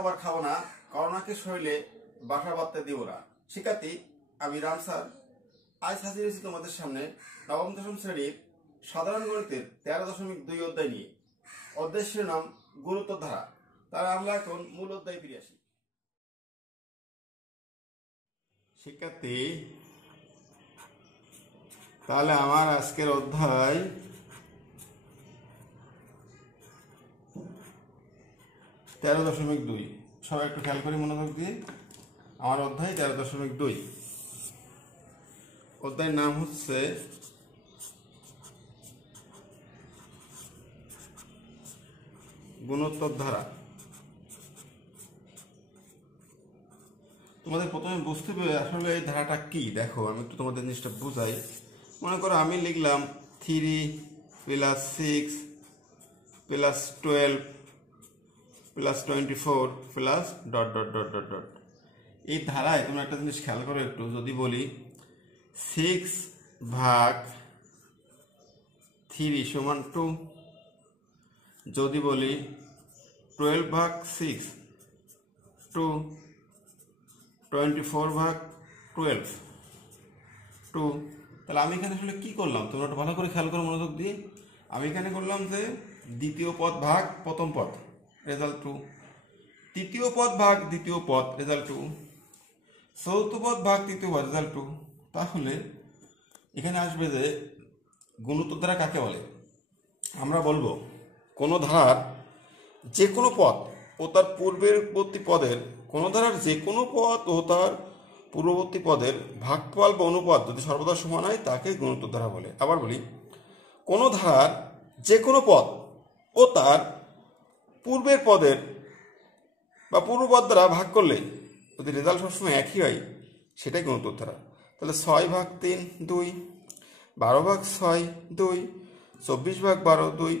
খাবার খাবো না, করোনাকে শরীরে বাসা বাঁধতে দিব না। শিক্ষার্থী, আমি রাম স্যার আজ হাজির হয়েছি তোমাদের সামনে নবম দশম শ্রেণীর সাধারণ গণিতের 13.2 অধ্যায় নিয়ে। অধ্যায় শিরোনাম গুণোত্তর ধারা। তারা আমরা এখন মূল অধ্যায়ে ফিরে আসি। শিক্ষার্থী, তাহলে আমার আজকের অধ্যায় 13.2। সবাই একটু খেয়াল করি, মনোযোগ দিয়ে। আমার অধ্যায় 13.2। অধ্যায়ের নাম হচ্ছে গুণোত্তর ধারা। তোমাদের প্রথমে বুঝতে হবে আসলে এই ধারাটা কি। দেখো, আমি একটু তোমাদের জিনিসটা বুঝাই। মনে করো আমি লিখলাম 3 + 6 + 12 + 24 +... এই ধারায় তোমরা একটা জিনিস খেয়াল করো একটু। যদি বলি 6/3 = 2, যদি বলি 12/6 2, 24/12 2, তাহলে আমি এখানে আসলে কি করলাম তোমরা একটু ভালো করে খেয়াল করো, মনোযোগ দিয়ে। আমি এখানে করলাম যে দ্বিতীয় পদ ভাগ প্রথম পদ, রেজাল্ট 2। তৃতীয় পদ ভাগ দ্বিতীয় পদ, রেজাল্ট 2। চতুর্থ পদ ভাগ তৃতীয় পদ, রেজাল্ট 2। তাহলে এখানে আসবে যে গুণোত্তর ধারা কাকে বলে। আমরা বলবো কোনো ধারার যে কোনো পদ ও তার পূর্ববর্তী পদের, কোনো ধারার যে কোনো পদ ও তার পূর্ববর্তী পদের ভাগফল বা অনুপাত যদি সর্বদা সমান হয় তাকে গুণোত্তর ধারা বলে। আবার বলি, কোনো ধারার যে কোনো পদ ও তার পূর্বের পদের বা পূর্বপদ দ্বারা ভাগ করলে যদি রেজাল্ট সবসময় একই হয় সেটাই গুণোত্তর ধারা। তাহলে 6/3 2, 12/6 2, 24/12 2,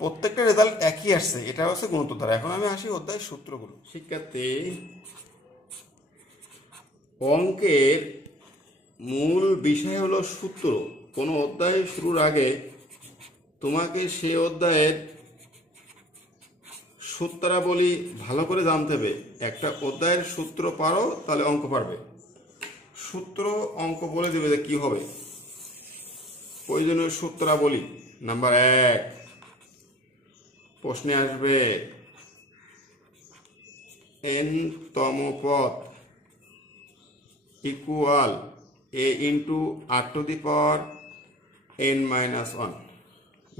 প্রত্যেকটা রেজাল্ট একই আসছে, এটা হচ্ছে গুণোত্তর ধারা। এখন আমি আসি অধ্যায়ের সূত্রগুলো। শিক্ষার্থী, অঙ্কের মূল বিষয় হলো সূত্র। কোনো অধ্যায় শুরুর আগে তোমাকে সে অধ্যায়ের সূত্রাবলী ভালো করে জানতে হবে। একটা অধ্যায়ের সূত্র পারো তাহলে অঙ্ক পারবে। সূত্র অঙ্ক বলে দেবে যে কি হবে। প্রয়োজনীয় সূত্রাবলী নাম্বার 1, প্রশ্নে আসবে n-তম পদ ইকুয়াল a × r⁻n−1।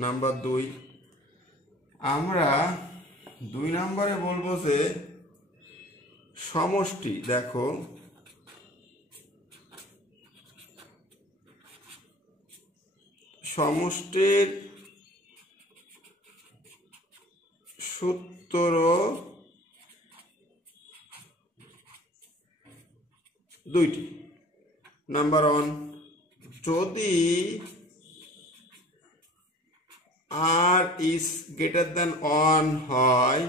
নাম্বার 2, আমরা 2 নম্বরে বলবো যে সমষ্টি। দেখো, সমষ্টির সূত্র 2টি। নাম্বার 1, যদি r is greater than 1 হয়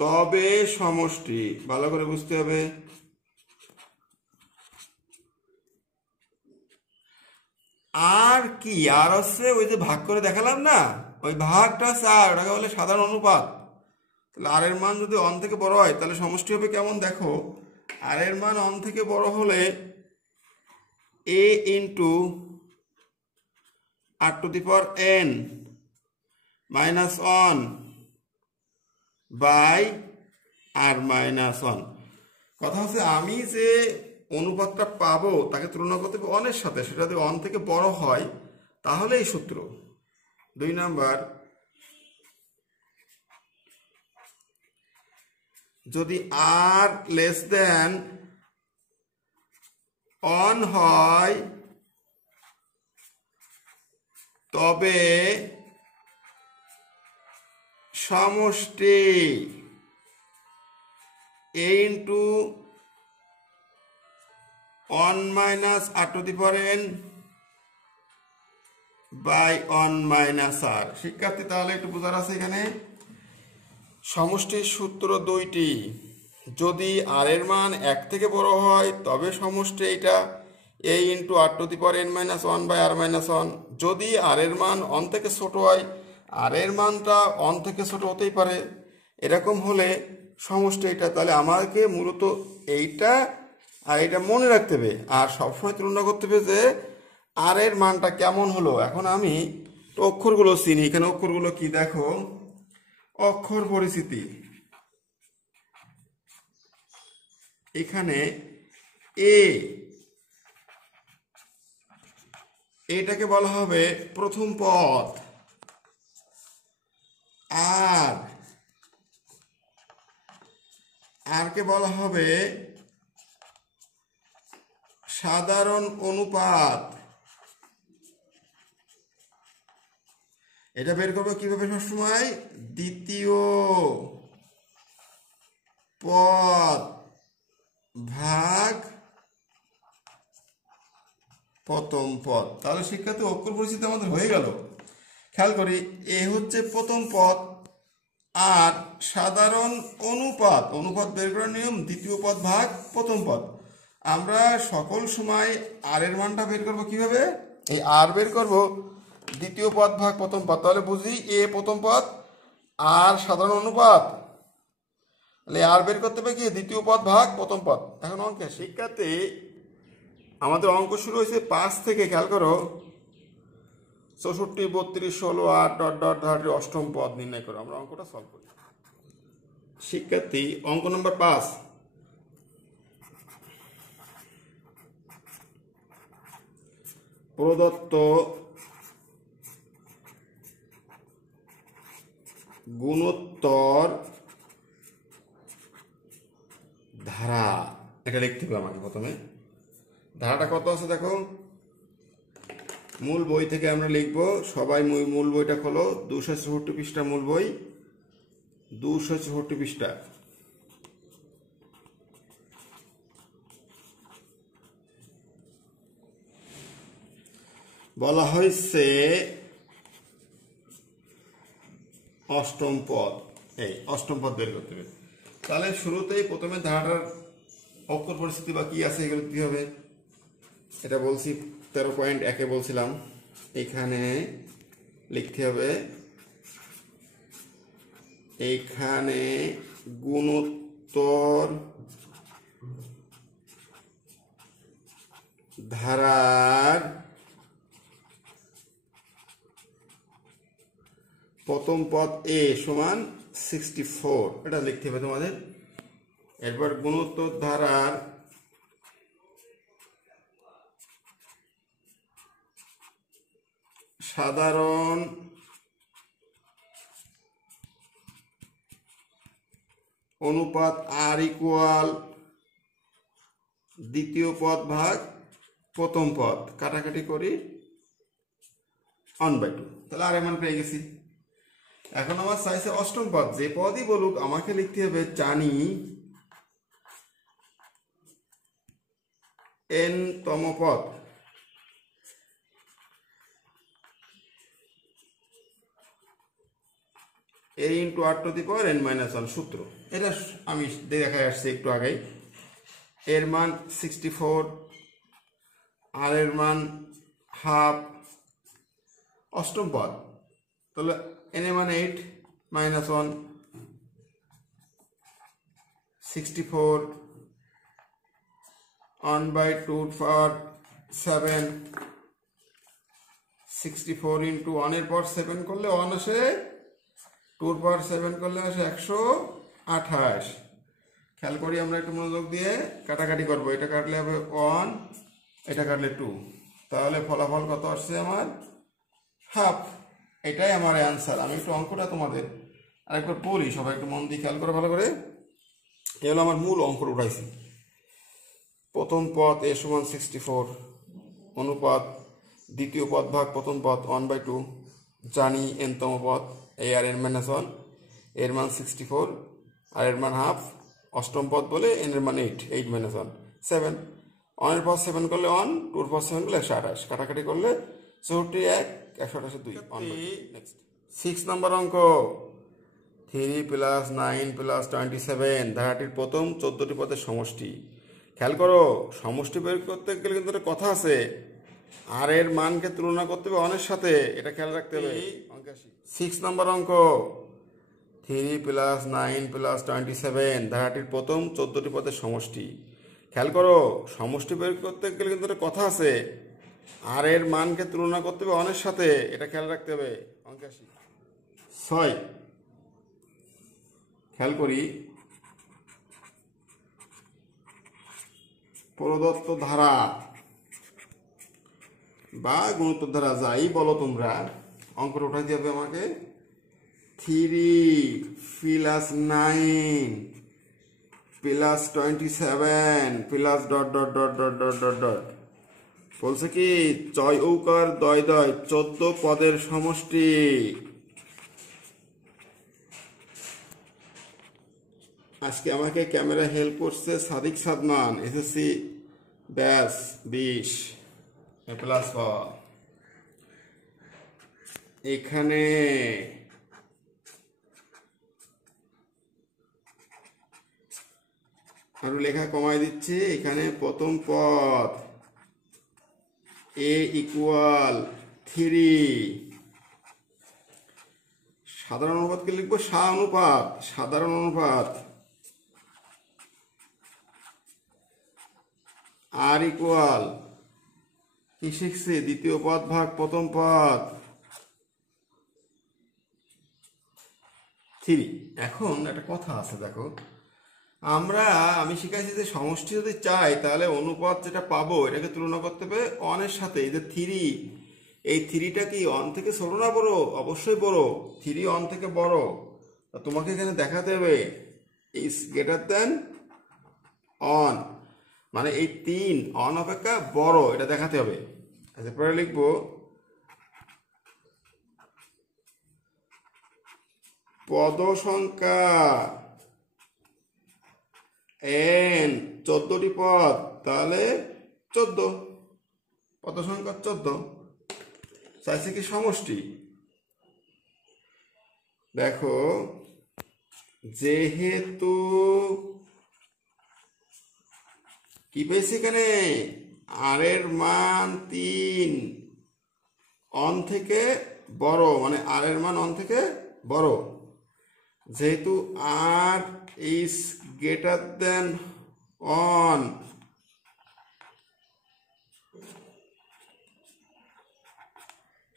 তবে সমষ্টি, ভালো করে বুঝতে হবে, আর কি আর হচ্ছে ওই যে ভাগ করে দেখালাম না, ওই ভাগটা হচ্ছে আর, ওটাকে বলে সাধারণ অনুপাত। তাহলে আর এর মান যদি 1 থেকে বড় হয় তাহলে সমষ্টি হবে কেমন। দেখো, আর এর মান 1 থেকে বড় হলে a × r⁻n−1 বাই r−1। কথা হচ্ছে আমি যে অনুপাতটা পাবো তাকে তুলনা করতে হবে 1 এর সাথে, সেটা যদি 1 থেকে বড় হয় তাহলে এই সূত্র। 2 নাম্বার, যদি r <1 হয় তবে সমষ্টি a × 1−r⁻n বাই 1−r। শিক্ষার্থী, তাহলে একটু বোঝার আছে এখানে। সমষ্টির সূত্র 2টি। যদি আর এর মান 1 থেকে বড় হয় তবে সমষ্টি এইটা, a into r to the power n minus one by r minus one. যদি আর এর মান অন থেকে ছোট হয়, আর এর মানটা অন থেকে ছোট হতেই পারে, এরকম হলে সমষ্টি এটা, তাহলে আমাকে মূলত এইটা আর এটা মনে রাখতে হবে আর সবসময় তুলনা করতে হবে যে আর এর মানটা কেমন হলো। এখন আমি অক্ষরগুলো চিনি, এখানে অক্ষরগুলো কি দেখো, অক্ষর পরিচিতি। এখানে এটাকে বলা হবে প্রথম পদ, আর কে বলা হবে সাধারণ অনুপাত। এটা বের করবো কিভাবে সবসময়, দ্বিতীয় পদ ভাগ প্রথম পদ। তাহলে শিক্ষার্থী অক্ষর পরিচিতি আমাদের হয়ে গেল। খেয়াল করি, এ হচ্ছে প্রথম পদ আর সাধারণ অনুপাত, অনুপাত বের করার নিয়ম দ্বিতীয় পদ ভাগ প্রথম পদ। আমরা সকল সময় আর এর মানটা বের করব কিভাবে, এই আর বের করব দ্বিতীয় পদ ভাগ প্রথম পদ। তাহলে বুঝি এ প্রথম পদ আর সাধারণ অনুপাত, তাহলে আর বের করতে হবে কি দ্বিতীয় পদ ভাগ প্রথম পদ। এখন অঙ্কে শিক্ষার্থী আমাদের অঙ্ক শুরু হয়েছে 5 থেকে। খেয়াল করো, 64, 32, 16, 8 ডট ডট ধারাটির অষ্টম পদ নির্ণয় করো। আমরা অঙ্কটা সলভ করি। শিক্ষার্থী অঙ্ক নম্বর 5, প্রদত্ত গুণোত্তর ধারা, এটা লিখতে হবে আমাকে প্রথমে। ধারাটা কত আছে দেখো, মূল বই থেকে আমরা লিখবো। সবাই মূল বইটা খোলো, 264 পৃষ্ঠা মূল বই, 264 পৃষ্ঠা। বলা হয়েছে অষ্টম পদ, এই অষ্টম পদ বের করতে হবে। তাহলে শুরুতেই প্রথমে ধারাটার অক্ষর পরিস্থিতি বা কি আছে এগুলো কি হবে, এটা বলছি 13.1 বলছিলাম। এখানে লিখতে হবে, এখানে গুণোত্তর ধারার প্রথম পদ এ সমান 64, এটা লিখতে হবে তোমাদের। এরপর গুণোত্তর ধারার সাধারণ অনুপাত আর ইকুয়াল দ্বিতীয় পদ ভাগ প্রথম পদ, কাটাকাটি করি 1/2। তাহলে আর এমন পেয়ে গেছি। এখন আমার চাইছে অষ্টম পদ, যে পদই বলুক আমাকে লিখতে হবে জানি n তম পদ। a into r to the power n minus 1 সূত্র, এটা আমি দেখায় আসছি একটু আগেই। এর মান 64, আর এর মান হাফ, অষ্টম পদ। তাহলে n এর মান 8 মাইনাস 1, 64 1/2 পাওয়ার 7, 64 ইন্টু 1 এর পর 7 করলে 1 আসে, 2 এর পর 7 করলে আসে 128। খেয়াল করি আমরা একটু মনোযোগ দিয়ে কাটাকাটি করব। এটা কাটলে হবে 1, এটা কাটলে 2, তাহলে ফলাফল কত আসছে আমার হাফ। এটাই আমার অ্যান্সার। আমি একটু অঙ্কটা তোমাদের আরেকবার বলি, সবাই একটু মন দিয়ে খেয়াল করে ভালো করে। এ হলো আমার মূল অঙ্ক উঠাইছি। প্রথম পদ এ সমান 64, অনুপাত দ্বিতীয় পদ ভাগ প্রথম পদ 1/2, জানি n তম পদ a আর n মাইনাস 1, এর মান 64 আর এর মান হাফ, অষ্টম পদ বলে n এর মান 8 মাইনাস 1 7, 1 এর পর 7 করলে 1, 2 এর পর 7 করলে 128, কাটাকাটি করলে 64 1 128 2। নেক্সট 6 নম্বর অঙ্ক, 3 + 9 + 27 ধারাটির প্রথম 14টি পদের সমষ্টি। খেয়াল করো, সমষ্টি বের করতে গেলে কিন্তু একটা কথা আছে, আর এর মানকে তুলনা করতে হবে অনের সাথে, এটা খেয়াল রাখতে হবে। 6 নম্বর অঙ্ক, 3 + 9 + 27 ধারাটির প্রথম 14টি পদের সমষ্টি। খেয়াল করো, সমষ্টি বের করতে গেলে কিন্তু একটা কথা আছে, আর এর মানকে তুলনা করতে হবে অনের সাথে, এটা খেয়াল রাখতে হবে। 6 খেয়াল করি, প্রদত্ত ধারা বা গুণোত্তর ধারা যাই বলো তোমরা, অঙ্কটা উঠাইতে হবে আমাকে। 3 + 9 + 27 + dot dot dot dot dot dot dot বলছে কি, চয় ঔকার দয় দয় 14 পদের সমষ্টি। আজকে আমাকে ক্যামেরা হেল্প করছে সাদিক সাদমান, এসএসসি ব্যাস 20 A+ পাওয়া। এখানে আরো লেখা কমাই দিচ্ছি, এখানে প্রথম পদ a = 3, সাধারণ অনুপাতকে লিখবো অনুপাত, সাধারণ অনুপাত। r = কি শিখছি, দ্বিতীয় পদ ভাগ প্রথম পদ 3। এখন একটা কথা আছে, দেখো আমি শিখাইছি যে সমষ্টি যদি চাই তাহলে অনুপাত যেটা পাবো এটাকে তুলনা করতে হবে অনের সাথে। এই যে 3, এই 3টা কি অন থেকে ছোট না বড়? অবশ্যই বড়। 3 অন থেকে বড়, তোমাকে এখানে দেখাতে হবে ইজ গ্রেটার দেন অন, মানে এই 3 অন অপেক্ষা বড়, এটা দেখাতে হবে। আচ্ছা, পরে লিখবো পদ সংখ্যা n 14টি পদ, তাহলে 14 পদ সংখ্যা 14। চাইছে কি সমষ্টি। দেখো, যেহেতু কি পেয়েছি এখানে, আর এর মান 3 অন থেকে বড়, মানে আর এর মান অন থেকে বড়, যেহেতু আর ইজ গ্রেটার দেন অন,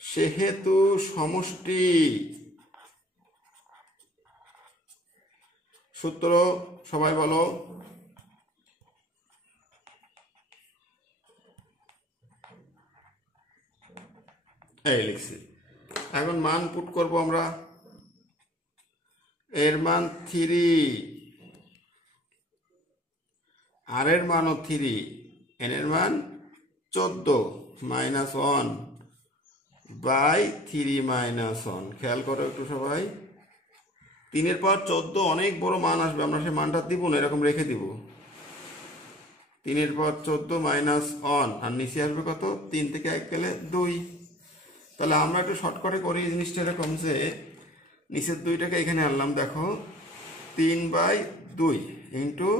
সেহেতু সমষ্টি। সূত্র সবাই বলো। এই লিখছি, এখন মান পুট করব আমরা। এর মান 3, আর এর মানও 3, এন এর মান 14 -1 বাই 3 - 1। খেয়াল করো একটু সবাই, 3 পর 14 অনেক বড় মান আসবে, আমরা সেই মানটা দিব না, এরকম রেখে দিব। 3 পর 14 -1, আর নিচে আসবে কত, 3 থেকে 1 গেলে 2। তাহলে আমরা একটু শর্টকাটে করি জিনিসটা এরকম যে, নিচের 2টাকে এখানে আনলাম, দেখো 3/2 ইন্টু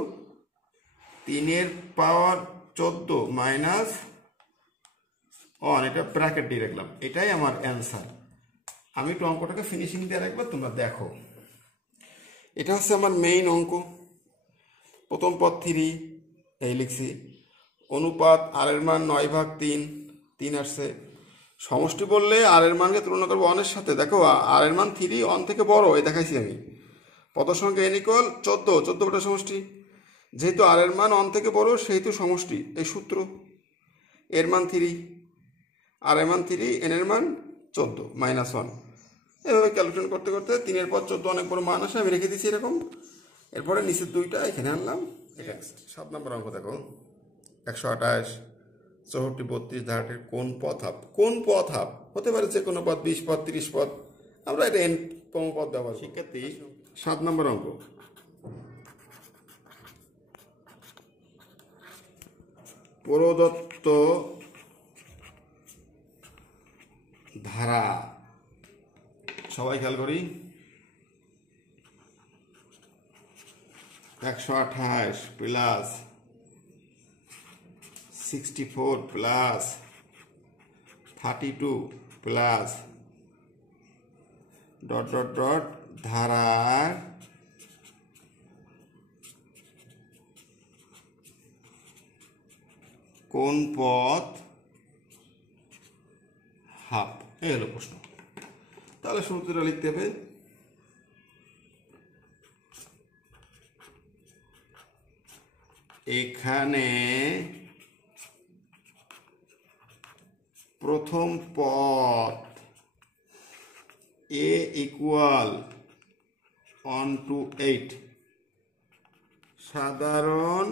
3 পাওয়ার 14 -1, এটা ব্র্যাকেট দিয়ে রাখলাম, এটাই আমার অ্যান্সার। আমি একটু অঙ্কটাকে ফিনিশিং দিয়ে রাখবো, তোমরা দেখো। এটা হচ্ছে আমার মেইন অঙ্ক। প্রথম পদ 3, এই লিখছি। অনুপাত আর এর মান 9/3 আসছে। সমষ্টি বললে আর এর মানকে তুলনা করবো অনের সাথে। দেখো, আর এর মান 3 অন থেকে বড়, এই দেখাইছি আমি। পদ সংখ্যা n = 14 সমষ্টি, যেহেতু আর এর মান অন থেকে বড় সেহেতু সমষ্টি, এই সূত্র। এর মান 3, আর এর মান 3, এন এর মান 14 -1, এভাবে ক্যালকুলেশন করতে করতে 3 পর 14 অনেক বড় মান আসে, আমি রেখে দিচ্ছি এরকম। এরপরে নিচের 2টা এখানে আনলাম। 7 নম্বর অঙ্ক দেখো, 128, 64, 32 ধারাটির কোন পথ হাফ? কোন পথ হাফ হতে পারে যে কোনো পদ, 20 পদ, 30 পদ, আমরা এটা n তম পদ ব্যবহার। শিক্ষার্থী, 7 নম্বর অঙ্ক, প্রদত্ত ধারা, সবাই খেয়াল করি, 128 + 64 plus 32 plus dot dot dot ধারার কোন পথ হাফ? এই হলো প্রশ্ন। তাহলে সূত্রটা লিখতে হবে এখানে প্রথম পথ a ইকুয়াল 1 to 8 সাধারণ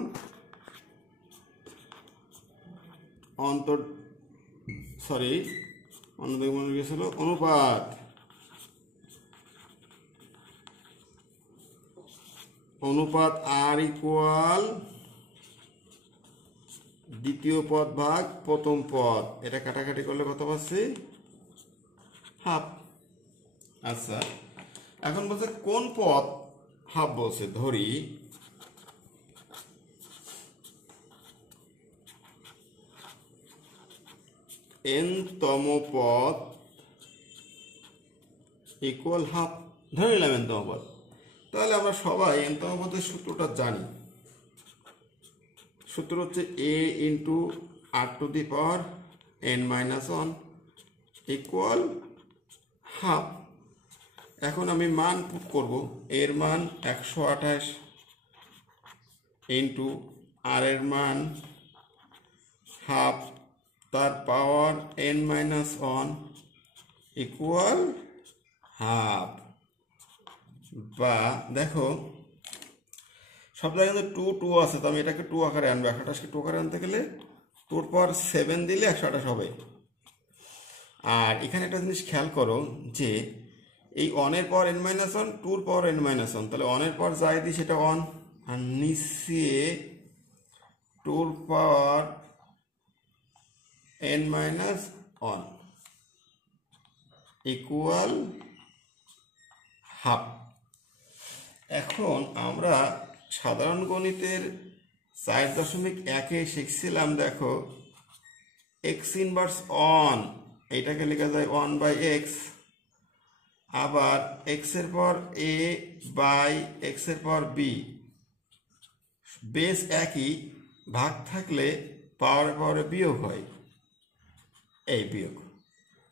অনুপাত আর ইকুয়াল দ্বিতীয় পদ ভাগ প্রথম পদ। এটা কাটাকাটি করলে কত পাচ্ছি? হাফ। আচ্ছা, এখন বলছে কোন পদ হাফ বলছে। ধরি n-তম পদ ইকুয়াল হাফ, ধরে নিলাম n-তম পদ। তাহলে আমরা সবাই n-তম পদের সূত্রটা জানি। সূত্র হচ্ছে a into r two the power n-1 equal half. এখন আমি মান পুট করব। এর মান 128 ইন্টু আর এর মান হাফ, তার পাওয়ার n-1 ইকুয়াল হাফ। বা দেখো সব জায়গায় কিন্তু 2 2 আছে, তো আমি এটাকে 2 আকারে আনবো। 128কে 2 আকারে আনতে গেলে 2 পাওয়ার 7 দিলে 128 হবে। আর এখানে একটা জিনিস খেয়াল করো যে এই 1 এর পাওয়ার n-1, 2 এর পাওয়ার n-1, তাহলে 1 এর পাওয়ার যাই দিই সেটা 1, আর নিচে 2 এর পাওয়ার n-1 ইকুয়াল হাফ। এখন আমরা সাধারণ গণিতের 4.1-এ শিখছিলাম, দেখো এক্স ইনভার্স অন, এইটাকে লেখা যায় 1/x। আবার এক্স এর পাওয়ার a বাই এক্স এর পাওয়ার b, বেস একই, ভাগ থাকলে পাওয়ারে পাওয়ারে বিয়োগ হয়, এই বিয়োগ।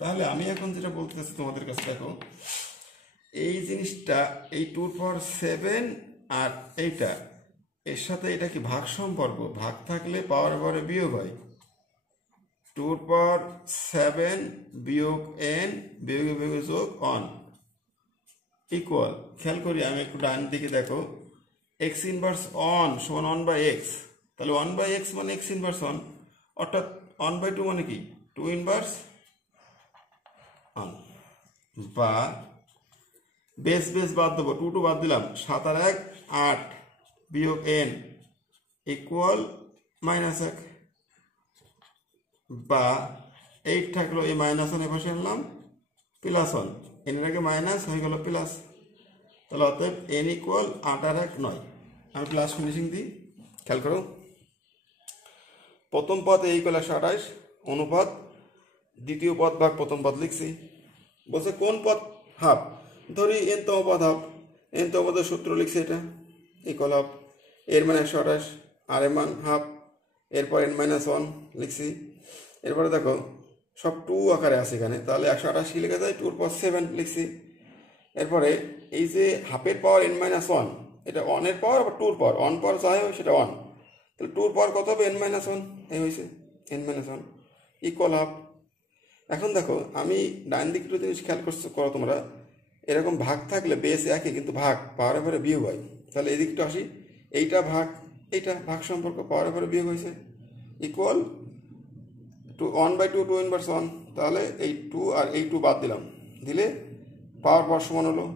তাহলে আমি এখন যেটা বলতে চাচ্ছি তোমাদের কাছে, দেখো এই জিনিসটা এই 2 এর পাওয়ার 7 আর এইটা এর সাথে এটা কি ভাগ সম্পর্ক, ভাগ থাকলে পাওয়ারে পাওয়ারে বিয়োগ হয়। 2 এর পাওয়ার 7 বিয়োগ n বিয়োগে বিয়োগে যোগ 1 ইকুয়াল, খেয়াল করি আমি একটু ডান দিকে, দেখো এক্স ইনভার্স অন সমান 1/x, তাহলে 1/x মানে এক্স ইনভার্স অন, অর্থাৎ 1/2 মানে কি 2 ইনভার্স অন। বা বেস বেস বাদ দেবো, 2 2 বাদ দিলাম, 7 আর 1 8 বিয়োগ n ইকুয়াল -1। বা 8 থাকলো, এই -1 এ বসে আনলাম, +1, n এর আগে মাইনাস হয়ে গেল প্লাস। তাহলে অতএব n ইকুয়াল 8 আর 1 9। আমি প্লাস ফিনিশিং দিই, খেয়াল করো। প্রথম পদ a ইকুয়াল 128 অনুপাত দ্বিতীয় পদ ভাগ প্রথম পদ লিখছি। বলছে কোন পদ হাফ? ধরি n-তম পদ হাফ, n-তম পদের সূত্র লিখছি, এটা ইকুয়াল হাফ, এর মান 128 আর এর মান হাফ, এরপর n-1 লিখছি। এরপরে দেখো সব 2 আকারে আছে এখানে, তাহলে 128 কি লেখা যায় 2 এর পাওয়ার 7 লিখছি। এরপরে এই যে হাফের পাওয়ার n-1, এটা 1 এর পাওয়ার আবার 2 এর পাওয়ার, 1 পাওয়ার যাই হয় সেটা 1, তাহলে 2 এর পাওয়ার কত হবে n-1, এই হয়েছে n-1 ইকুয়াল হাফ। এখন দেখো আমি ডান দিকে একটু জিনিস খেয়াল করো তোমরা, এরকম ভাগ থাকলে বেস একই কিন্তু ভাগ পাওয়ারে পাওয়ারে বিয়োগ হয়। তাহলে এই দিকটা আসি, এইটা ভাগ এইটা ভাগ সম্পর্ক পাওয়ারে পাওয়ারে বিয়োগ হয়েছে ইকুয়াল 1/2 2 ইনভার্স 1। তাহলে এই 2 আর এই 2 বাদ দিলাম, দিলে পাওয়ার পাওয়ার সমান হলো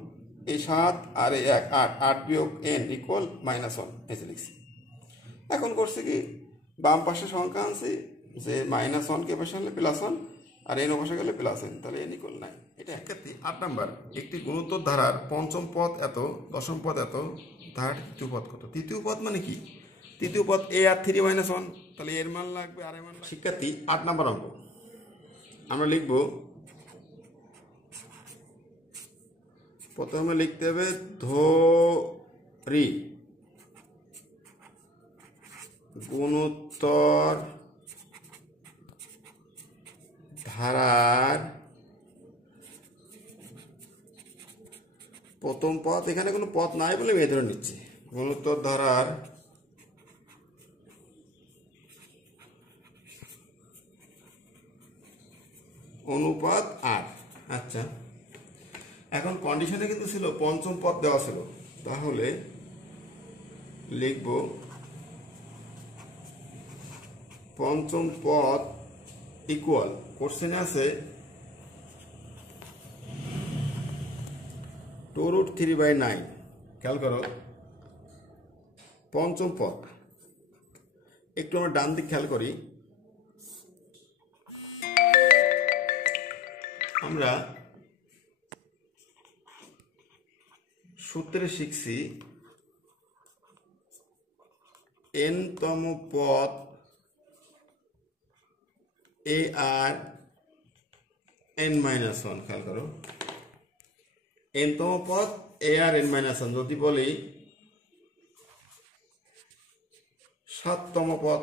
এই 7 আর এই 1 8 8 বিয়োগ n ইকুয়াল -1, এসে লিখছি। এখন করছি কি, বাম পাশে সংখ্যা আনছি, যে -1 কে পাশে আনলে +1 আর n পাশে গেলে +n, তাহলে n ইকুয়াল 9। এটা ক্ষেত্রে 8 নাম্বার, একটি গুণোত্তর ধারার পঞ্চম পদ এত, দশম পদ এত, ধারার তৃতীয় পদ কত? তৃতীয় পদ মানে কি? তৃতীয় পদ এ আর 3 - 1, তাহলে এর মান লাগবে আর এর মান। শিক্ষার্থী 8 নম্বর অঙ্ক আমরা লিখব। প্রথমে লিখতে হবে ধরি গুণোত্তর ধারার প্রথম পদ, এখানে কোনো পদ নাই বলে আমি ধরে নিচ্ছি, গুণোত্তর ধারার অনুপাত 8। আচ্ছা, এখন কন্ডিশনে কিন্তু ছিল পঞ্চম পদ দেওয়া ছিল, তাহলে লিখব পঞ্চম পদ ইকুয়াল, কোশ্চেনে আছে 2√3/9। খেয়াল করো পঞ্চম পদ, একটু আমরা ডান দিক খেয়াল করি। আমরা সূত্রে শিখছি n-তম পদ এ আর n-1। খেয়াল করো n-তম পদ এ আর n-1, যদি বলি 7তম পদ,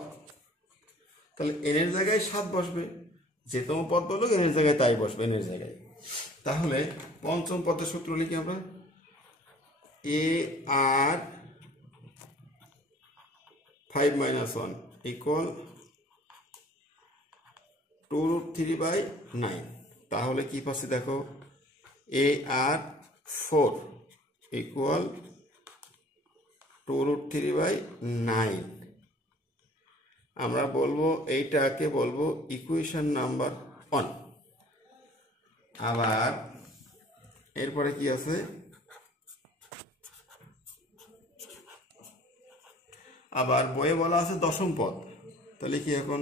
তাহলে n এর জায়গায় 7 বসবে, যেতম পদ বলো n এর জায়গায় তাই বসবে, n এর জায়গায়। তাহলে পঞ্চম পদের সূত্র লিখি আমরা এ আর 5-1 ইকুয়াল 2√3/9। তাহলে কি পাচ্ছি দেখো, এ আর 4 ইকুয়াল 2√3/9। আমরা বলবো এইটাকে বলবো ইকুয়েশন নাম্বার 1। আবার এরপরে কি আছে, আবার বইয়ে বলা আছে দশম পদ, তাহলে কি এখন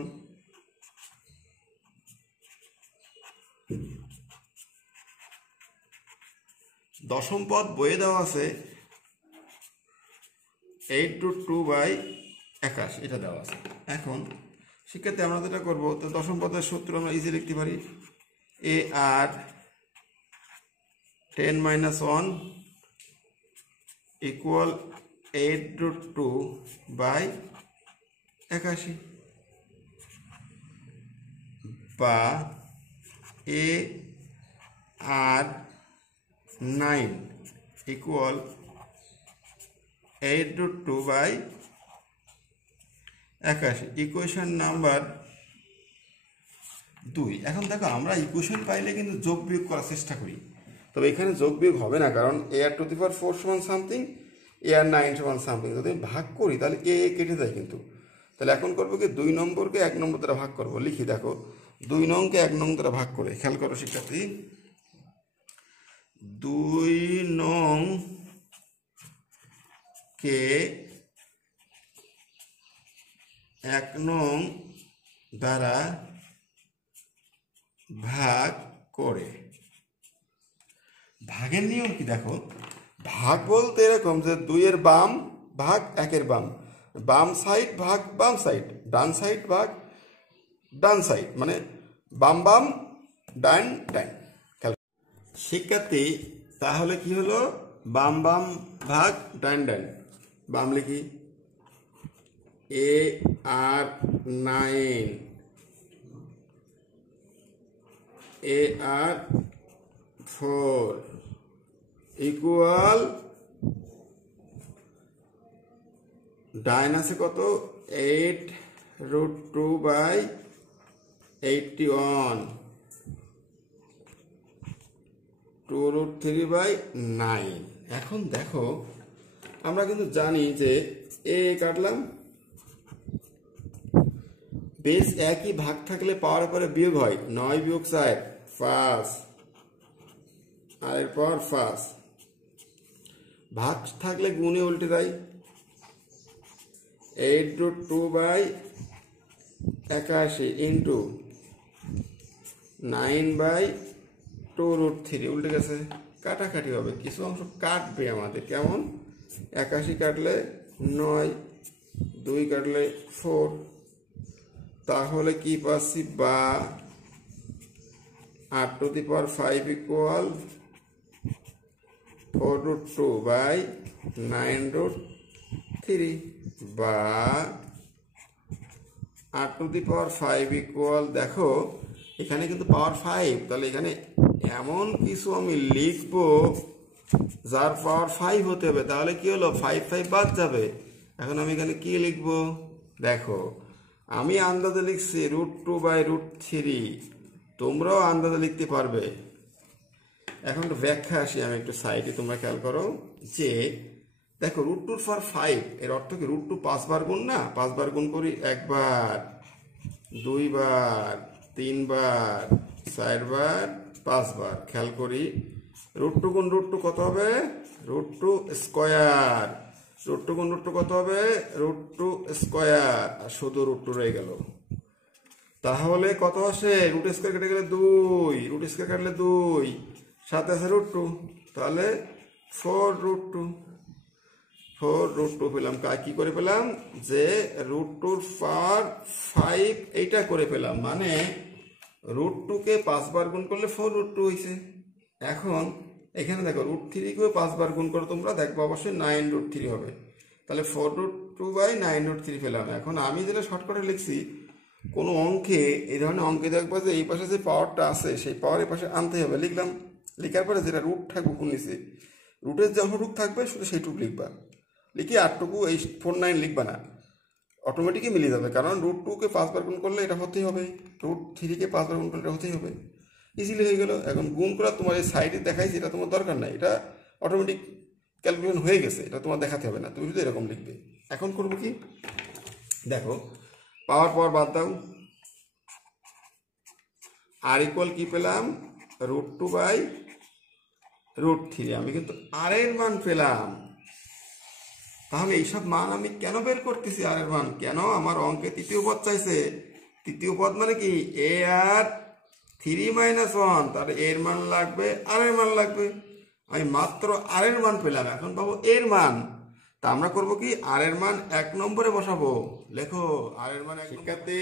দশম পদ বইয়ে দেওয়া আছে 8√2/81, এটা দেওয়া আছে। এখন শিক্ষার্থী আমরা যেটা করবো, তো দশম পদের সূত্র আমরা ইজি লিখতে পারি এ আর 10-1 ইকুয়াল 8√2/81, বা এ আর 9 ইকুয়াল 8√2/81, ইকুয়েশন নাম্বার 2। এখন দেখো আমরা ইকুয়েশন পাইলে কিন্তু যোগ বিয়োগ করার চেষ্টা করি, তবে এখানে যোগ বিয়োগ হবে না, কারণ এ আর 4 সমান সামথিং, এ আর 9 সমান সামথিং। যদি ভাগ করি তাহলে এ কেটে যায় কিন্তু। তাহলে এখন করবো কি, 2 নম্বরকে 1 নম্বর দ্বারা ভাগ করবো। লিখি দেখো 2 নংকে 1 নং দ্বারা ভাগ করে, খেয়াল করো শিক্ষার্থী, 2 নং কে 1 নং দ্বারা ভাগ করে। ভাগের নিয়ম কি দেখো, ভাগ বলতে এরকম যে 2 এর বাম ভাগ 1 এর বাম, বাম সাইড ভাগ বাম সাইড, ডান সাইড ভাগ ডান সাইড, মানে বাম বাম ডান ডান। শিক্ষার্থী তাহলে কি হলো, বাম বাম ভাগ ডান ডান। বাম লিখি এ আর 9 এ আর 4 ইকুয়াল, ডান আছে কত, 8√2/81, 2√3/9। এখন দেখো আমরা কিন্তু জানি যে এ কাটলাম, বেশ একই, ভাগ থাকলে পাওয়ার পরে বিয়োগ হয়, 9 বিয়োগ 4 5, আর এরপর 5, ভাগ থাকলে গুণে উল্টে যায়, 8√2/81 ইন্টু 9/2√3, উল্টে গেছে, কাটাকাটি হবে, কিছু অংশ কাটবে আমাদের, কেমন, 81 কাটলে 9, 2 কাটলে 4, তাহলে কি পাচ্ছি, বা r⁵ ইকুয়াল 4√2/9√3, বা r⁵ ইকুয়াল, দেখো এখানে কিন্তু পাওয়ার 5, তাহলে এখানে এমন কিছু আমি লিখবো যার পাওয়ার 5 হতে হবে। তাহলে কি হলো, 5 বাদ যাবে। এখন আমি এখানে কি লিখবো, দেখো আমি আন্দাজে লিখছি √2/√3, তোমরাও আন্দাজে লিখতে পারবে। এখন একটু ব্যাখ্যা আসি আমি একটু সাইডে, তোমরা খেয়াল করো যে দেখো √2/5 এর অর্থ কি, √2 5 বার গুণ না, 5 বার গুণ করি, 1 বার, 2 বার, 3 বার, 4 বার, 5 বার। খেয়াল করি √2 গুণ √2 কত হবে, √2 স্কয়ার, √2 গুণ √2 কত হবে, √2 স্কয়ার, আর শুধু √2 রয়ে গেল। তাহলে কত আসে, √2 কেটে গেলে 2, √2 কাটলে 2, সাথে আছে √2, তাহলে 4√2 পেলাম। কি করে পেলাম, যে √2/5 এইটা করে পেলাম, মানে √2 কে 5 বার গুণ করলে 4√2 হয়েছে। এখন এখানে দেখো √3 কে 5 বার গুণ করো, তোমরা দেখবো অবশ্যই 9√3 হবে, তাহলে 4√2/9√3 পেলাম। এখন আমি যেটা শর্টকাটে লিখছি, কোনো অঙ্কে এই ধরনের অঙ্কে দেখবো যে এই পাশে যে পাওয়ারটা আছে সেই পাওয়ার এই পাশে আনতে হবে, লিখলাম, লেখার পরে যেটা রুট থাকবে কোন নিচে, রুটের যতটুকু থাকবে শুধু সেইটুকু লিখবা, লিখি আরটুকু এই 49 লিখবা না, অটোমেটিকই মিলে যাবে, কারণ √2 কে 5 বার গুণ করলে এটা হতেই হবে, √3 কে 5 বার গুণ করলে এটা হতেই হবে, ইজিলি হয়ে গেল। এখন গুণ করা তোমার এই সাইডে দেখাইছি, এটা তোমার দরকার নাই, এটা অটোমেটিক ক্যালকুলেশন হয়ে গেছে, এটা তোমার দেখাতে হবে না, তুমি শুধু এরকম লিখবে। এখন করবো কি, দেখো পাওয়ার বাদ দাও, আর ইকুয়াল কি পেলাম, √2/√3, আমি কিন্তু আর এর মান পেলাম। তাহলে এইসব মান আমি কেন বের করতেছি, আর এর মান কেন, আমার অঙ্কে তৃতীয় পদ চাইছে, তৃতীয় পদ মানে কি, a আর 3 - 1, তাহলে এর মান লাগবে, আর এর মান লাগবে, আমি মাত্র আর এর মান পেলাম, এখন পাবো এর মান। তা আমরা করবো কি, আর এর মান 1 নম্বরে বসাবো, লেখো আর এর মান, শিক্ষার্থী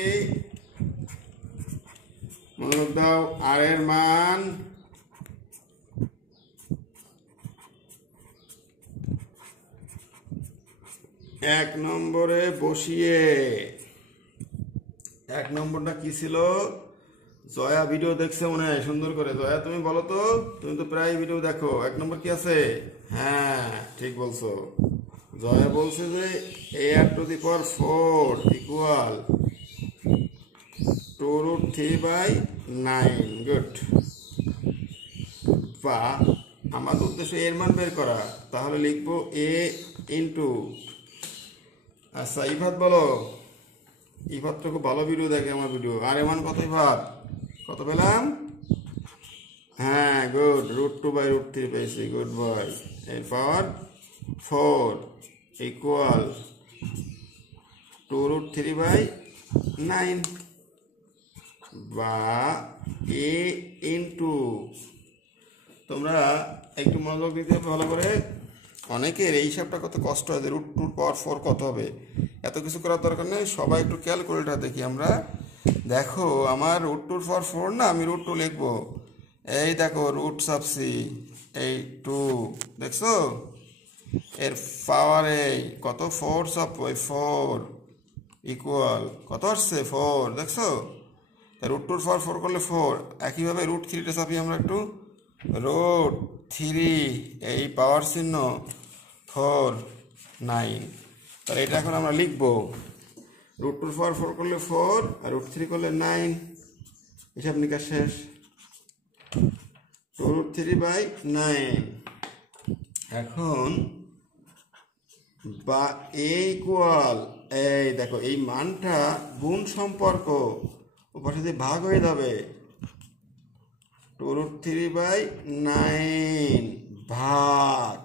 মনোযোগ দাও, আর এর মান 1 নম্বরে বসিয়ে, 1 নম্বরটা কি ছিল, জয়া ভিডিও দেখছে মনে হয় সুন্দর করে, জয়া তুমি বলো তো, তুমি তো প্রায় ভিডিও দেখো, 1 নম্বর কি আছে, হ্যাঁ ঠিক বলছো, জয়া বলছে যে ar⁴ ইকুয়াল 2√3/9, গুড। বা আমাদের উদ্দেশ্য এর মান বের করা, তাহলে লিখবো a ইন্টু, আচ্ছা ইভাত বলো, ইভাত তো খুব ভালো ভিডিও দেখে আমার ভিডিও, আর এর মান কত ইভাত, কত পেলাম, হ্যাঁ গুড, √2/√3 পেয়েছি, গুড বয়। এর পাওয়ার 4 ইকুয়াল 2√3/9, বা a ইন্টু, তোমরা একটু মনোযোগ দিতে হবে ভালো করে, অনেকের এই হিসাবটা কত কষ্ট হয়, √2/4 কত হবে, এত কিছু করার দরকার নেই, সবাই একটু ক্যালকুলেটর দেখি আমরা। দেখো আমার √2/4 না, আমি √2 লিখবো, এই দেখো রুট সাবসি এই 2, দেখছো এর পাওয়ার এই কত, 4 ইকুয়াল কত আসছে 4, দেখছো, √2/4 করলে 4, একইভাবে √3টা চাপি আমরা একটু, √3 এই পাওয়ার চিহ্ন 4 9, তাহলে এটা এখন আমরা লিখবো √2/4 করলে 4 আর √3 করলে 9, হিসাব নিকাশ শেষ, 2√3/9। এখন বা a ইকুয়াল, এই দেখো এই মানটা গুণ সম্পর্ক ওপাশে দিয়ে ভাগ হয়ে যাবে, 2√3/9 ভাগ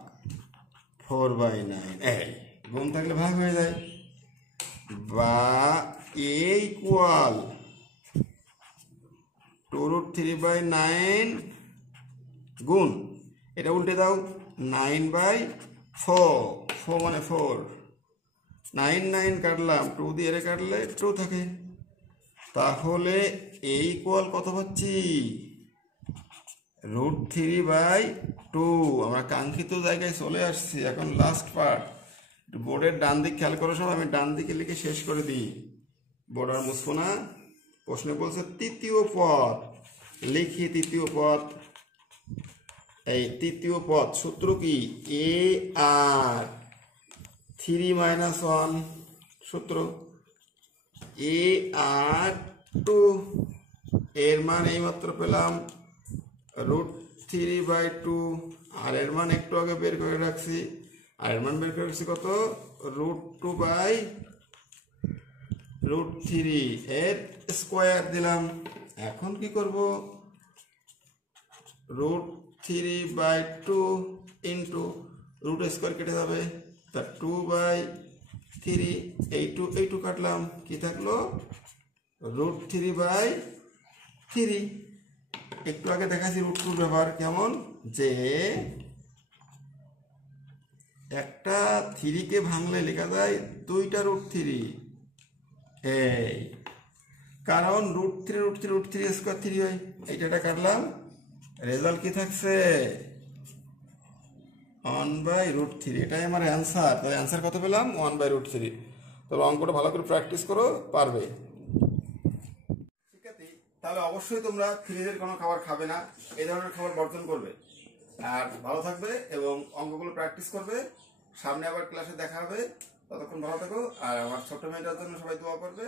4/9, এই গুণ থাকলে ভাগ হয়ে যায়, বা a ইকুয়াল 2√3/9 গুণ, এটা উল্টে দাও, 9/4, 4 মানে 4, 9 কাটলাম, 2 দিয়ে কাটলে 2 থাকে। তাহলে এই ইকুয়াল কত পাচ্ছি? √3/2। আমরা কাঙ্ক্ষিত জায়গায় চলে আসছি। এখন লাস্ট পার্ট, বোর্ডের ডান দিক খেয়াল করো সব, আমি ডান দিকে লিখে শেষ করে দিই, বোর্ড আর মুছবো না। প্রশ্নে বলছে তৃতীয় পদ, লিখি তৃতীয় পদ। এই তৃতীয় পদ সূত্র কি? এ আর 3 - 1 সূত্র, এ আর 2, এর মান এইমাত্র পেলাম √3/2, আর এর মান একটু আগে বের করে রাখছি, আর এর মান বের করে রাখছি কত? √2/√3 এর স্কোয়ার দিলাম। এখন কি করব? √3/2 ইন্টু রুট স্কোয়ার কেটে যাবে, তা 2/3, এই টু কাটলাম, কি থাকলো? √3/3। একটু আগে দেখাচ্ছি √2 ব্যবহার কেমন, যে একটা 3 কে ভাঙলে লেখা যায় 2টা √3। এই কারণ √3 স্কোয়ার 3 হয়, এইটা কাটলাম, রেজাল্ট কি থাকছে? 1/√3। এটাই আমার অ্যান্সার। তাহলে অ্যান্সার কত পেলাম? 1/√3। তবে অঙ্কটা ভালো করে প্র্যাকটিস করো, পারবে। শিক্ষার্থী, তাহলে অবশ্যই তোমরা ফ্রিজের কোনো খাবার খাবে না, এই ধরনের খাবার বর্জন করবে, আর ভালো থাকবে এবং অঙ্কগুলো প্র্যাকটিস করবে। সামনে আবার ক্লাসে দেখা হবে, ততক্ষণ ভালো থাকো, আর আমার ছোট্ট মেয়েটার জন্য সবাই দোয়া করবে।